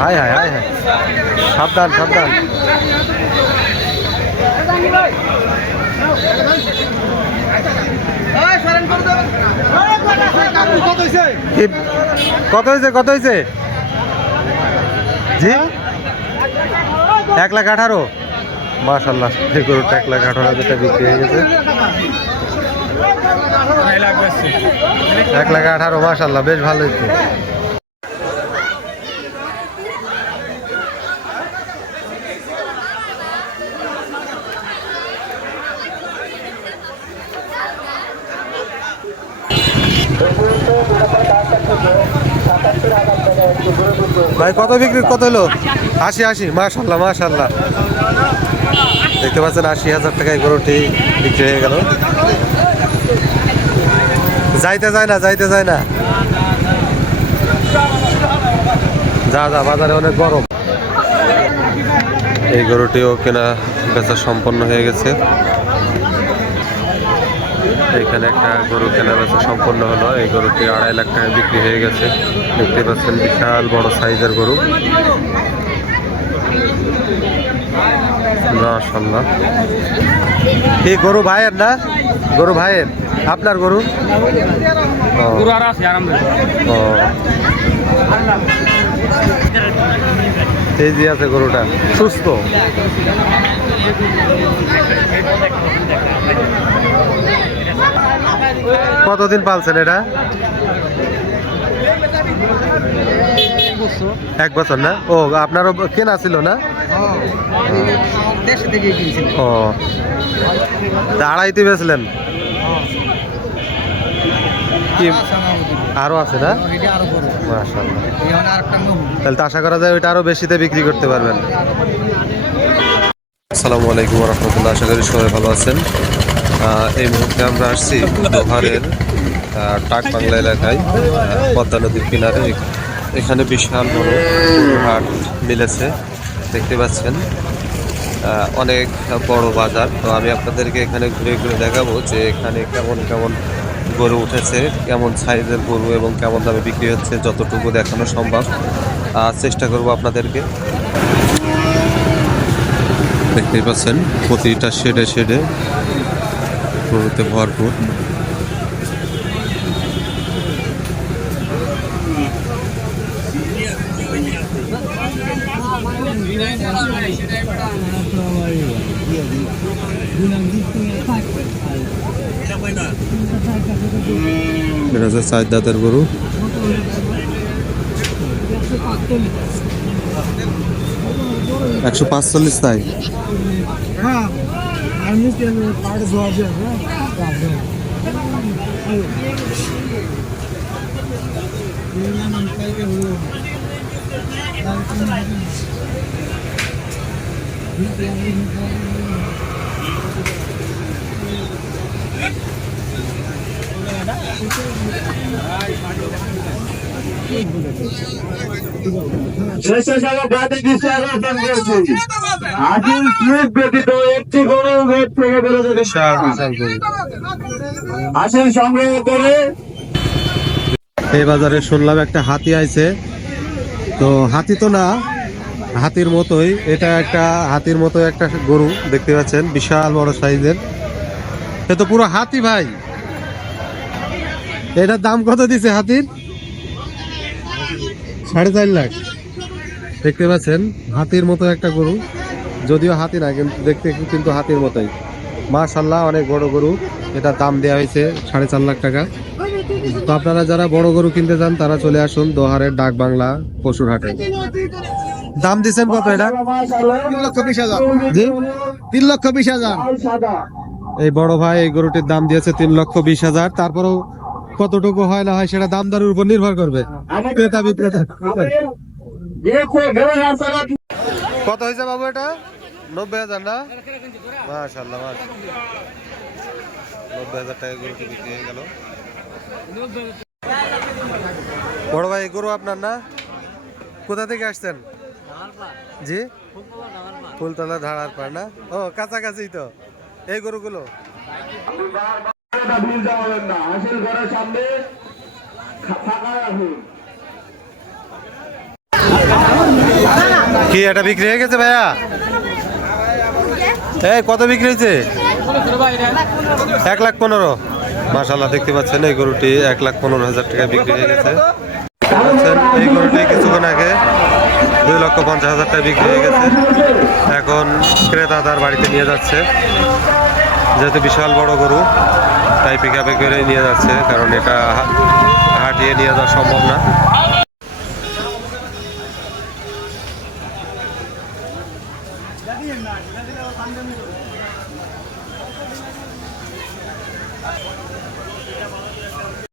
হায় হায় হায় হায়, সাবধান সাবধান। কত হয়েছে কত হয়েছে জি? 1,18,000। মাশাআল্লাহ, এই গরুটা 1,18,000 বিক্রি হয়ে গেছে। 1,18,000, মাশাআল্লাহ, বেশ ভালো হয়েছে। ভাই কত বিক্রি, কত হলো? 80, মাশাআল্লাহ মাশাআল্লাহ। দেখতে পাচ্ছেন 80,000 টাকায় গরুটি বিক্রি হয়ে গেল। যাইতে যায় না, যাইতে যায় না। যা যা, বাজারে অনেক গরম। এই গরুটিও কেনা বেচা সম্পন্ন হয়ে গেছে। এখানে একটা গরু কেনা বেচা সম্পন্ন হলো। এই গরুটি 2.5 লাখ টাকায় বিক্রি হয়ে গেছে। দেখতে পাচ্ছেন বিশাল বড় সাইজের গরু, মাশাআল্লাহ। এই গরু ভাইয়ের না? গরু ভাইয়ের, আপনার গরু? এই যে আছে গরুটা, সুস্থ। কতদিন পালছেন এটা? 1 বছর না? ও, আপনারও কেনা ছিল না? ও, 2.5 বেচলেন? কি আরো আছে না? মাশাআল্লাহ, তাহলে তো আশা করা যায় ওইটা আরো বেশিতে বিক্রি করতে পারবেন। আসসালামু আলাইকুম ওয়া রাহমাতুল্লাহ। আশা করি সবাই ভালো আছেন। এই মুহূর্তে আমরা আসছি দোহারের টাক বাংলা এলাকায়, পদ্মা নদীর কিনারে। এখানে বিশাল বড় হাট মিলেছে, দেখতে পাচ্ছেন। অনেক বড় বাজার। তো আমি আপনাদেরকে এখানে ঘুরে ঘুরে দেখাবো যে এখানে কেমন কেমন গরু উঠেছে, কেমন সাইজের গরু এবং কেমন দামে বিক্রি হচ্ছে, যতটুকু দেখানো সম্ভব চেষ্টা করব আপনাদেরকে। দেখতেই পাচ্ছেন প্রতিটা শেডে শেডে গরুতে ভরপুর। এটা হচ্ছে 4 দাঁতের গরু। 145, তাই? এই বাজারে শুনলাম একটা হাতি আইছে। তো হাতি তো না, হাতির মতোই এটা, একটা হাতির মতো একটা গরু দেখতে পাচ্ছেন, বিশাল বড় সাইজের। এ তো পুরো হাতি ভাই। এটার দাম কত দিছে হাতির? 4.5 লাখ। দেখতে পাচ্ছেন হাতির মতো একটা গরু, যদিও হাতি না, কিন্তু দেখতে কিন্তু হাতির মতোই। মাশাআল্লাহ, অনেক বড় গরু। এটার দাম দেওয়া হয়েছে 4.5 লাখ টাকা। তো আপনারা যারা বড় গরু কিনতে চান তারা চলে আসুন দোহারের ডাক বাংলা পশুর হাটে। দাম দিচ্ছেন কত এটা? 3,20,000। জি, 3,20,000। এই বড় ভাই এই গরুটির দাম দিয়েছে 3,20,000। তারপরেও কতটুকু হয় না হয় সেটা দামদারের উপর নির্ভর করবে, ক্রেতা বিক্রেতা। কত হয়েছে বাবু এটা? 90,000 না? মাশাআল্লাহ, 90,000 টাকা গরুটি বিক্রি হয়ে গেল। বড় ভাই এই গরু আপনার না? কোথা থেকে আসছেন? জি, ফুলতলা ধারার পার না? ও, কাছাকাছি তো। এই গরুগুলো ভিড় জমাবেন না, হাসিল ঘরের সামনে ফাঁকা রাখুন। কি এটা বিক্রি হয়ে গেছে ভাইয়া? এই কত বিক্রি হয়েছে? 1,15,000। মাশাআল্লাহ, দেখতে পাচ্ছেন এই গরুটি 1,15,000 টাকা বিক্রি হয়ে গেছে। এই গরুটি কিছুক্ষণ আগে 2,50,000 টাকা বিক্রি হয়ে গেছে। এখন ক্রেতা তার বাড়িতে নিয়ে যাচ্ছে, যেহেতু বিশাল বড় গরু তাই পিকআপে করে নিয়ে যাচ্ছে, কারণ এটা হাঁটিয়ে নিয়ে যাওয়া সম্ভব না।